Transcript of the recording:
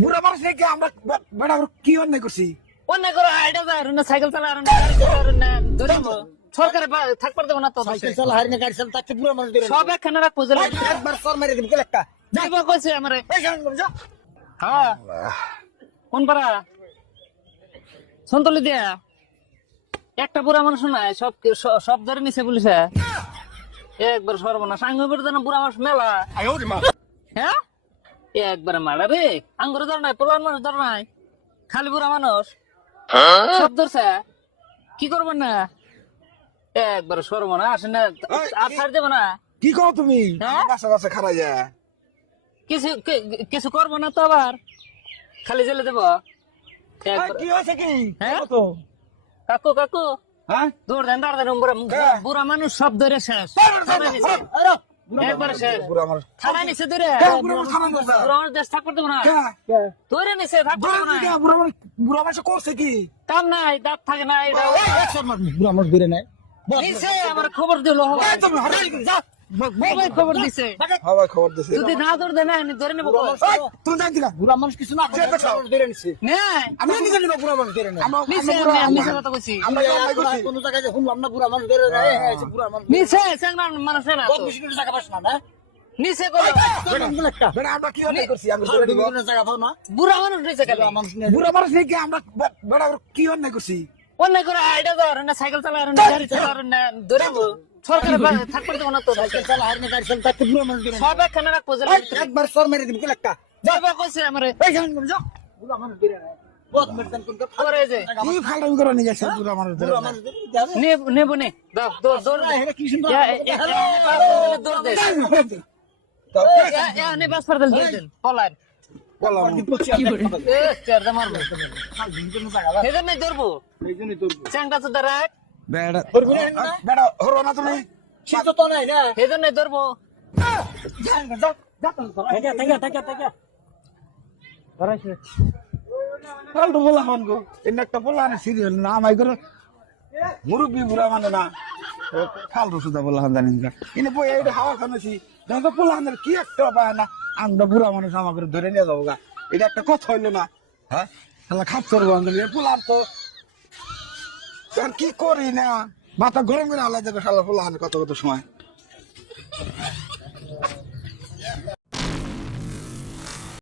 বুড়া মানুষ নাকি আমরা বেড়া কি অন্যায় করছি? অন্যায় করে আইডা যায় না, সাইকেল চালা আর না, গাড়ি চালা আর না, ধরবো সরকারে থাকবার দেবো না তো। সাইকেল চালা হারি না গাড়ি চালা তাকে বুড়া মানুষ ধরে সব একখানে রাখবো জেলে। একবার সর মেরে দিবি গেল একটা যাইব কইছে আমারে। এই জান যা হ্যাঁ কোন পাড়া সন্তলি দিয়া একটা বুড়া মানুষ নাই, সব ধরে নিছে পুলিশে। একবার সর্বনাশ আঙ্গুর বেড়ে না বুড়া মানুষ মেলা। হ্যাঁ একবার মারা রে, আঙ্গুর ধর নাই, পোলার মানুষ ধর নাই, খালি বুড়া মানুষ সব ধরছে। কি করবেন না একবার সর্বনাশ আসেন না, আর ছাড় দেবো না। কি করো তুমি? হ্যাঁ? বাসা বাসা খারাই যায়। কিছু করবো না তো, আবার খালি জেলে দেবো একবার। কি হয়েছে কি? হ্যাঁ? তো কাকু কাকু হ্যাঁ দৌড় দেন দাঁড় দেন, বুড়া মানুষ সব ধরে শেষ, থানায় নিছে। একবার শেষ, বুড়া মানুষ থানায় নিছে ধরে। বুড়া মানুষ থানা নিছে। বুড়া মানুষ দেশ থাকতে দেবো না, ধরে নিছে থাকতে দেবো না। বুড়া মানুষ করছে কি? কাম নাই, দাঁত থাকে না, এটা বুড়া মানুষ ধরে নাই নিছে। আমার খবর দিল, মোবাইল খবর দিছে। সবাই খবর দিছে। যদি না ধরে দেয় না আমি ধরে নেবো। তুমি জানতি না? বুড়া মানুষ কিছু না করে বুড়া মানুষ ধরে নিছে নেই আমি কি জানি বুড়া মানুষ ধরে নাই নিছে, আমি মিছে কথা কইছি। আমরা কি অন্যায় করছি? কোন জায়গায় শুনলাম না বুড়া মানুষ ধরে নাই বুড়া মানুষ নিছে চ্যাংড়া মানুষ না তো। কত বেশি করে টাকা পাস না না নিছে বলো একটা বেটা আমরা কি অন্যায় করছি? আমি ধরে দিব। টাকা পাও না বুড়া মানুষ নিছে কেন? বুড়া মানুষ নিয়ে বুড়া মানুষ নাকি আমরা বেটা কি অন্যায় করছি? অন্যায় করে আইডা যাওয়ার না, সাইকেল চালা আর না, গাড়ি চালা আর না, ধরবো সরকারে থাকবার দেবো না তো। সাইকেল চালা হারি না গাড়ি চালা তাকে বুড়া মানুষ ধরে সব একখানে রাখবো জেলে। একবার সর মেরে দিবি গেল একটা যাইব কইছে আমারে। এই জান যা বুড়া মানুষ ধরে নাই বহুত মেরদান কোন করে যে কি ফালতু করে নিয়ে গেছে বুড়া মানুষ ধরে? বুড়া মানুষ ধরে যাবে নেবো নে, দাও দৌড় দৌড় দে। এটা কি সুন্দর দৌড় দে নে, বাস পার দেন দৌড় দেন পলার। বললাম এ চেরদা মারবো হেদের নাই ধরবো চ্যাংটা তো দাঁড়ায় বেটা বেটা হরো না তুমি? শীত তো নাই না হেদের নাই ধরবো। ফালতু বলা হন গো। এনে একটা বলা না সিরিয়াল না আমায় করে মুরব্বী বুড়া মানে না ফালতু সুদা বলা হন জানি না। এনে বই এটা হাওয়া খানোছি যখন তো পোলা হানের কি একটা পায় না, আমরা বুড়া মানুষ আমাকে ধরে নিয়ে যাবো গা। এটা একটা কথা হইলো না? হ্যাঁ খাপ চড়বো পোলার তো কি করি না, মাথা গরম করে আলাদা যাবে শালা পোলা হানের কত কত সময়।